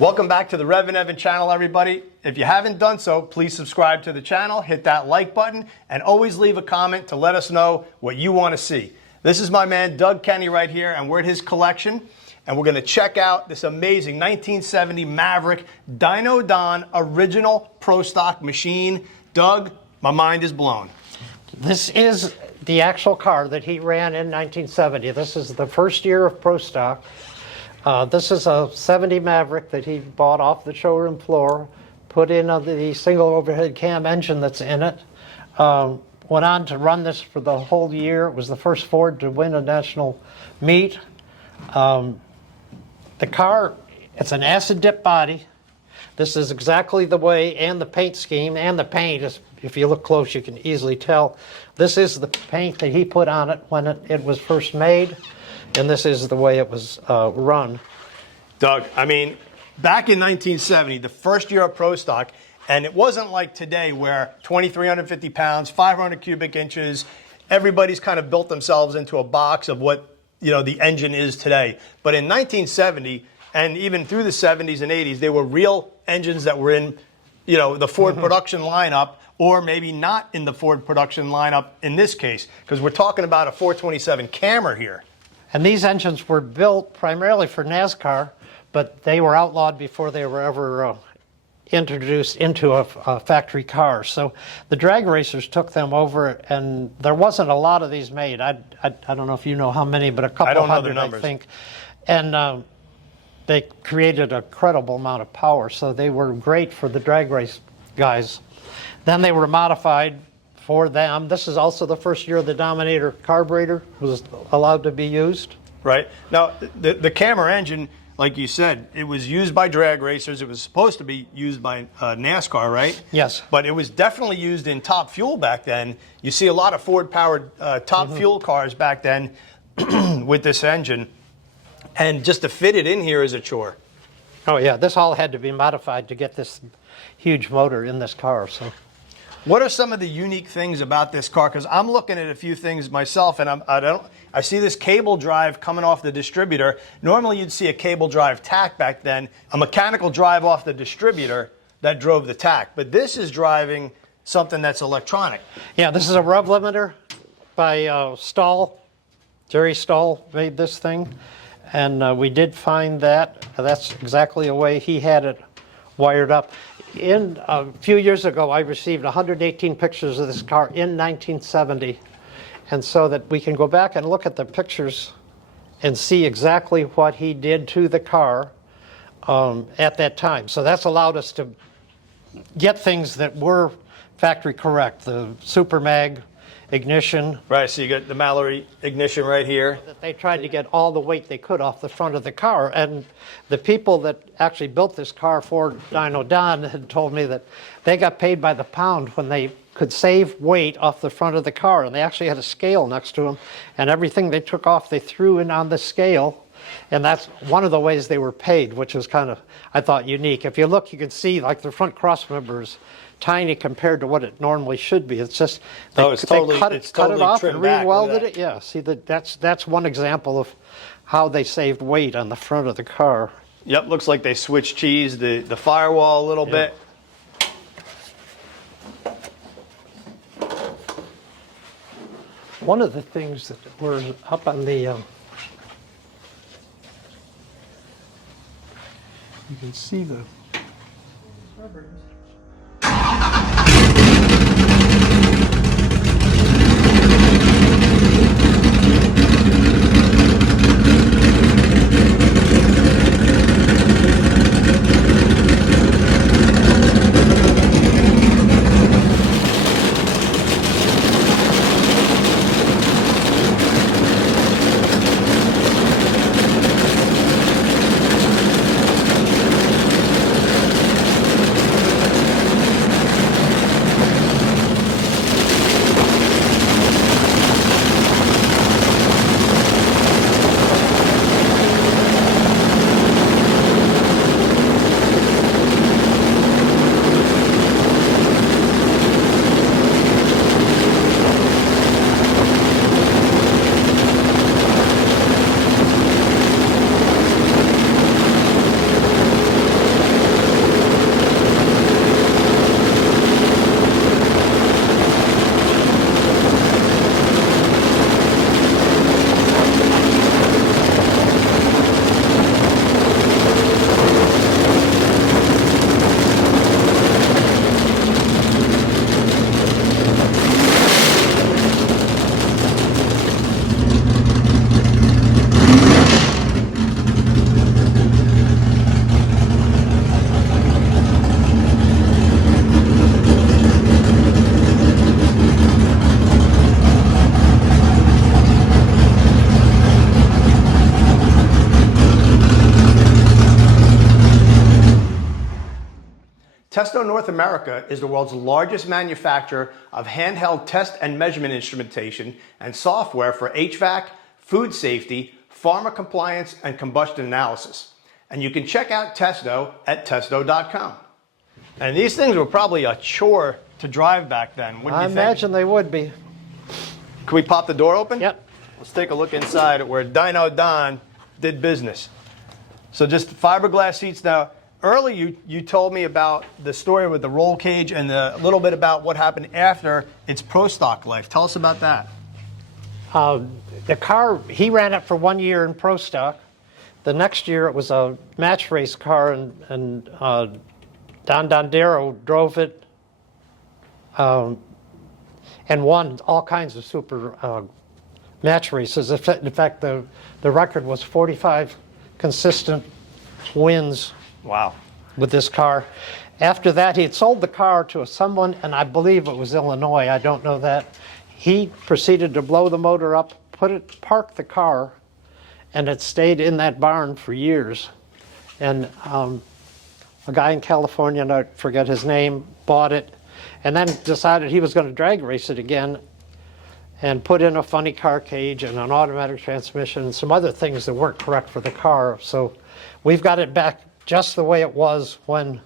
Welcome back to the REVan channel, everybody. If you haven't done so, please subscribe to the channel, hit that like button, and always leave a comment to let us know what you want to see. This is my man Doug Kenny right here, and we're at his collection, and we're going to check out this amazing 1970 Maverick Dyno original Pro Stock machine. Doug, my mind is blown. This is the actual car that he ran in 1970. This is the first year of Pro Stock. This is a 70 Maverick that he bought off the showroom floor, put in the single overhead cam engine that's in it. Went on to run this for the whole year. It was the first Ford to win a national meet. The car, it's an acid dip body. This is exactly the way, and the paint scheme, and the paint is, if you look close, you can easily tell. This is the paint that he put on it when it was first made. And this is the way it was run. Doug, I mean, back in 1970, the first year of Pro Stock, and it wasn't like today where 2,350 pounds, 500 cubic inches, everybody's kind of built themselves into a box of what, you know, the engine is today. But in 1970, and even through the 70s and 80s, there were real engines that were in, you know, the Ford production lineup, or maybe not in the Ford production lineup in this case, because we're talking about a 427 Camry here. And these engines were built primarily for NASCAR, but they were outlawed before they were ever introduced into a factory car. So the drag racers took them over, and there wasn't a lot of these made. I don't know if you know how many, but a couple hundred, I think. And they created a credible amount of power, so they were great for the drag race guys. Then they were modified for them. This is also the first year the Dominator carburetor was allowed to be used. Right. Now, the Camry engine, like you said, it was used by drag racers. It was supposed to be used by NASCAR, right? Yes. But it was definitely used in Top Fuel back then. You see a lot of Ford-powered Top Fuel cars back then with this engine. And just to fit it in here is a chore. Oh, yeah. This all had to be modified to get this huge motor in this car. So. What are some of the unique things about this car? Because I'm looking at a few things myself, and I see this cable drive coming off the distributor. Normally you'd see a cable drive tack back then, a mechanical drive off the distributor that drove the tack. But this is driving something that's electronic. Yeah, this is a rev limiter by Stahl. Jerry Stahl made this thing. And we did find that. That's exactly the way he had it wired up. A few years ago, I received 118 pictures of this car in 1970. And so that we can go back and look at the pictures and see exactly what he did to the car at that time. So that's allowed us to get things that were factory correct. The Super Mag ignition. Right, so you got the Mallory ignition right here. That they tried to get all the weight they could off the front of the car. And the people that actually built this car for Dyno had told me that they got paid by the pound when they could save weight off the front of the car. And they actually had a scale next to them. And everything they took off, they threw in on the scale. And that's one of the ways they were paid, which was kind of, I thought, unique. If you look, you can see like the front cross members tiny compared to what it normally should be. It's just they cut it off and re-welded it. Yeah, see that's one example of how they saved weight on the front of the car. Yep, looks like they switched cheese the firewall a little bit. One of the things that were up on the you can see the Testo North America is the world's largest manufacturer of handheld test and measurement instrumentation and software for HVAC, food safety, pharma compliance, and combustion analysis. And you can check out Testo at testo.com. And these things were probably a chore to drive back then, wouldn't you I think? imagine they would be. Can we pop the door open? Yep. Let's take a look inside at where Dyno Don did business. So just fiberglass seats. Now, earlier you told me about the story with the roll cage and a little bit about what happened after its pro stock life. Tell us about that. The car, he ran it for 1 year in pro stock. The next year it was a match race car, and Don Dondero drove it and won all kinds of super match races. In fact, the record was 45 consistent wins. Wow. With this car. After that, he had sold the car to someone, and I believe it was Illinois, I don't know that. He proceeded to blow the motor up, park the car, and it stayed in that barn for years. And a guy in California, and I forget his name, bought it, and then decided he was going to drag race it again, and put in a funny car cage and an automatic transmission and some other things that weren't correct for the car. So we've got it back just the way it was when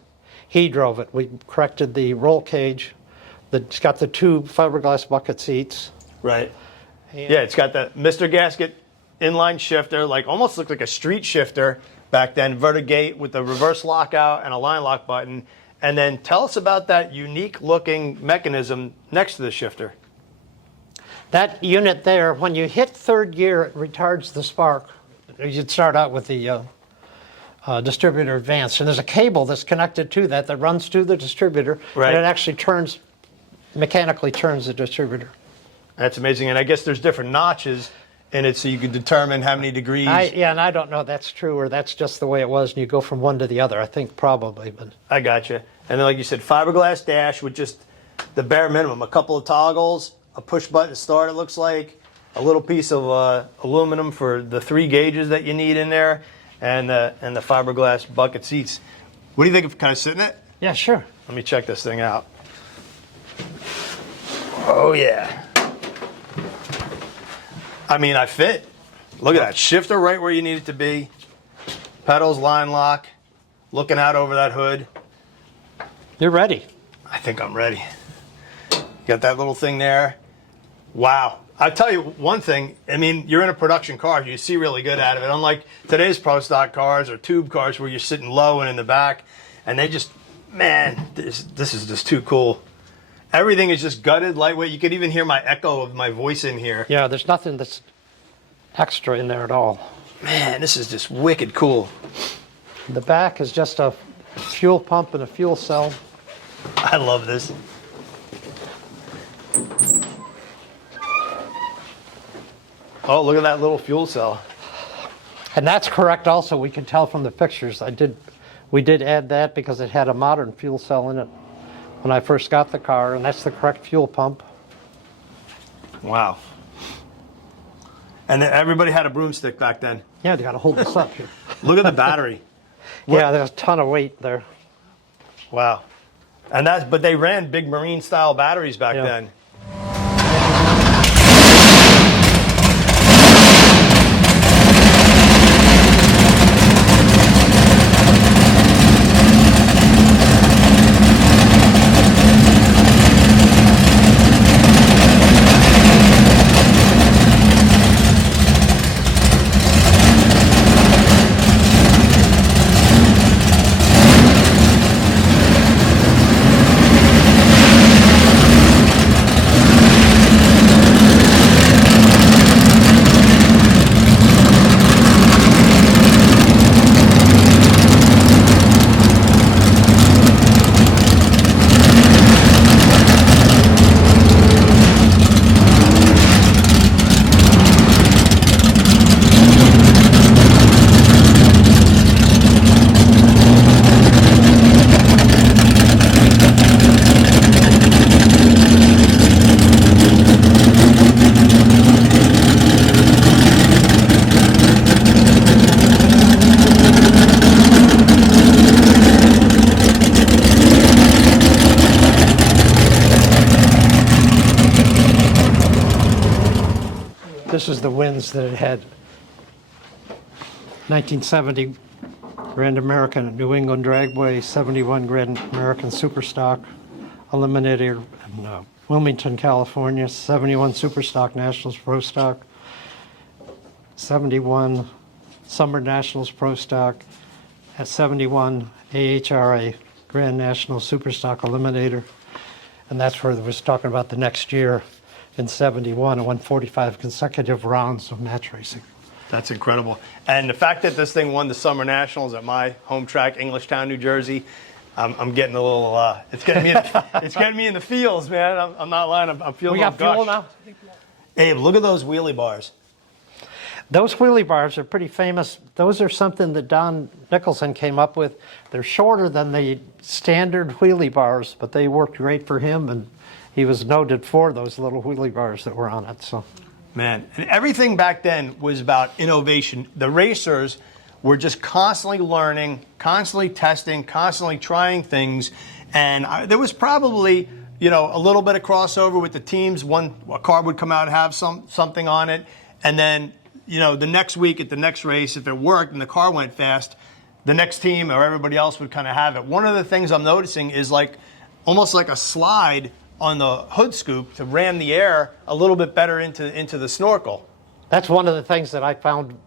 he drove it. We corrected the roll cage. It's got the 2 fiberglass bucket seats. Right. Yeah, it's got the Mr. Gasket inline shifter, like almost looked like a street shifter back then, vertigate with the reverse lockout and a line lock button. And then tell us about that unique looking mechanism next to the shifter. That unit there, when you hit 3rd gear, it retards the spark. You'd start out with the distributor advanced, and there's a cable that's connected to that runs to the distributor, right. And it actually mechanically turns the distributor. That's amazing, and I guess there's different notches in it so you can determine how many degrees. And I don't know if that's true or that's just the way it was, and you go from one to the other. I think probably, but I gotcha. And then, like you said, fiberglass dash with just the bare minimum, a couple of toggles, a push button start, it looks like, a little piece of aluminum for the 3 gauges that you need in there, and the fiberglass bucket seats. What do you think of kind of sitting it? yeah, sure. Let me check this thing out. Oh, yeah. I mean, I fit. Look at that. Shifter right where you need it to be. Pedals, line lock. Looking out over that hood. You're ready. I think I'm ready. Got that little thing there. Wow. I'll tell you one thing. I mean, you're in a production car. You see really good out of it. Unlike today's pro stock cars or tube cars where you're sitting low and in the back. And they just, man, this is just too cool. Everything is just gutted, lightweight. You could even hear my echo of my voice in here. Yeah, there's nothing that's extra in there at all. Man, this is just wicked cool. The back is just a fuel pump and a fuel cell. I love this. Oh, look at that little fuel cell. And that's correct also. We can tell from the pictures. We did add that because it had a modern fuel cell in it when I first got the car, and that's the correct fuel pump. Wow. And then everybody had a broomstick back then. Yeah, you got to hold this up here. Look at the battery. Yeah, there's a ton of weight there. Wow. And but they ran big marine style batteries back then. this is the wins that it had. 1970 Grand American New England Dragway, 71 Grand American Superstock Eliminator in Wilmington, California, 71 Superstock Nationals Pro Stock, 71 Summer Nationals Pro Stock, at 71 AHRA Grand National Superstock Eliminator. And that's where it was talking about the next year in 71, and won 45 consecutive rounds of match racing. That's incredible. And the fact that this thing won the Summer Nationals at my home track, Englishtown, New Jersey, I'm getting a little, it's getting me in the feels, man. I'm not lying. I'm feeling We got fuel now? Abe, look at those wheelie bars. Those wheelie bars are pretty famous. Those are something that Don Nicholson came up with. They're shorter than the standard wheelie bars, but they worked great for him, and he was noted for those little wheelie bars that were on it. So, man, and everything back then was about innovation. The racers were just constantly learning, constantly testing, constantly trying things, and there was probably, you know, a little bit of crossover with the teams. A car would come out and have something on it, and then, you know, the next week at the next race, if it worked and the car went fast, the next team or everybody else would kind of have it. One of the things I'm noticing is like almost like a slide on the hood scoop to ram the air a little bit better into the snorkel. that's one of the things that I found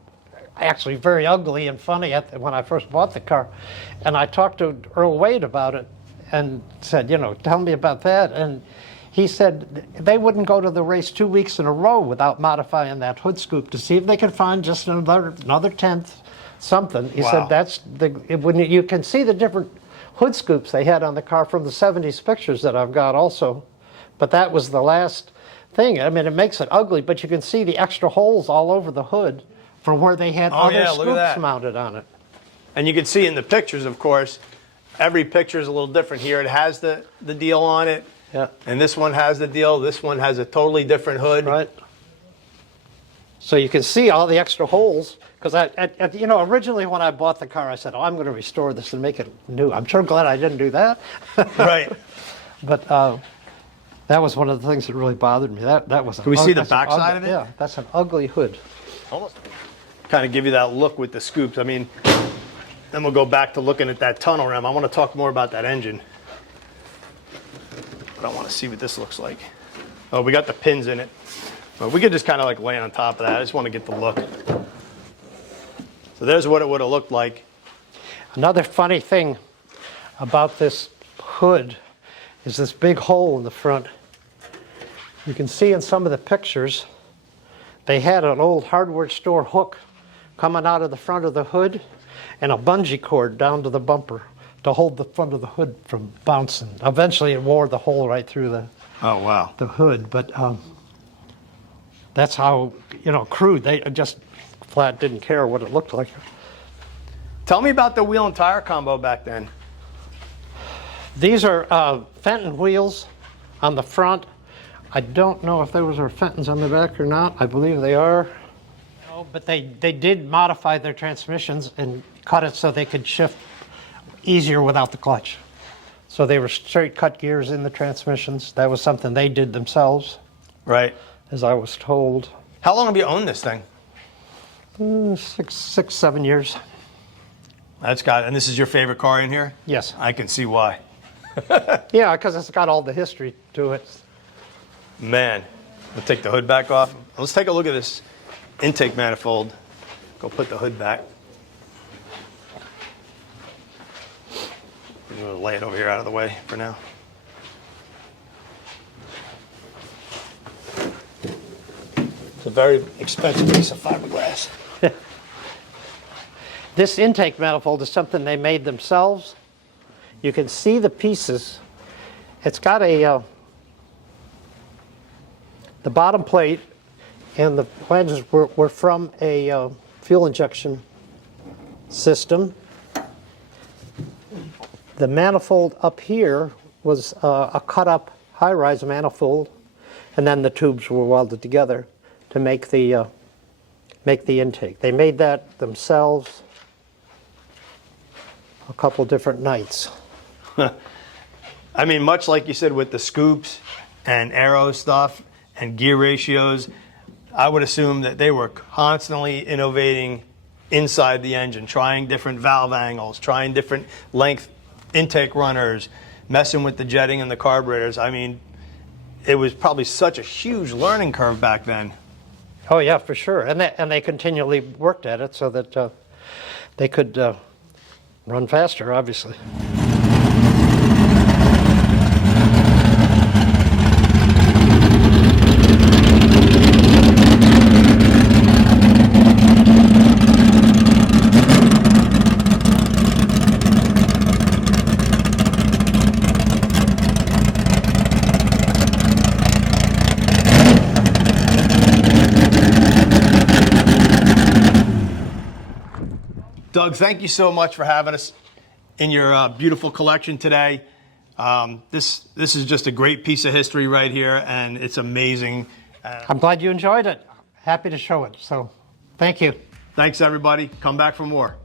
actually very ugly and funny when I first bought the car. And I talked to Earl Wade about it and said, you know, tell me about that. And he said they wouldn't go to the race 2 weeks in a row without modifying that hood scoop to see if they could find just another tenth something. He said that's when you can see the different hood scoops they had on the car from the 70s pictures that I've got also. But that was the last thing. I mean, it makes it ugly, but you can see the extra holes all over the hood from where they had other scoops mounted on it. And you can see in the pictures, of course, every picture is a little different. Here it has the deal on it. Yeah. And this one has the deal. This one has a totally different hood. Right. So you can see all the extra holes. Because you know, originally when I bought the car, I said, "Oh, I'm going to restore this and make it new." I'm sure glad I didn't do that. Right. But that was one of the things that really bothered me. That was. Can we see the back side of it? Yeah, that's an ugly hood. Almost. Kind of give you that look with the scoops. I mean, then we'll go back to looking at that tunnel ram. I want to talk more about that engine. But I want to see what this looks like. Oh, we got the pins in it. But we could just kind of like lay on top of that. I just want to get the look. So there's what it would have looked like. Another funny thing about this hood is this big hole in the front. You can see in some of the pictures, they had an old hardware store hook coming out of the front of the hood and a bungee cord down to the bumper to hold the front of the hood from bouncing. Eventually it wore the hole right through the hood, but that's how, you know, crude. They just flat didn't care what it looked like. Tell me about the wheel and tire combo back then. These are Fenton wheels on the front. I don't know if those are Fentons on the back or not. I believe they are. No, but they did modify their transmissions and cut it so they could shift easier without the clutch. So they were straight cut gears in the transmissions. That was something they did themselves. Right. As I was told. How long have you owned this thing? 6, 7 years. And this is your favorite car in here? Yes. I can see why. Yeah, because it's got all the history to it. Man, we'll take the hood back off. Let's take a look at this intake manifold. Go put the hood back. I'm going to lay it over here out of the way for now. It's a very expensive piece of fiberglass. This intake manifold is something they made themselves. You can see the pieces. It's got the bottom plate and the flanges were from a fuel injection system. The manifold up here was a cut-up high-rise manifold, and then the tubes were welded together to make the intake. They made that themselves a couple different nights. I mean, much like you said with the scoops and aero stuff and gear ratios, I would assume that they were constantly innovating inside the engine, trying different valve angles, trying different length intake runners, messing with the jetting and the carburetors. I mean, it was probably such a huge learning curve back then. Oh yeah, for sure. And they continually worked at it so that they could run faster, obviously. Doug, thank you so much for having us in your beautiful collection today. This is just a great piece of history right here, and it's amazing. I'm glad you enjoyed it. Happy to show it. So thank you. Thanks, everybody. Come back for more.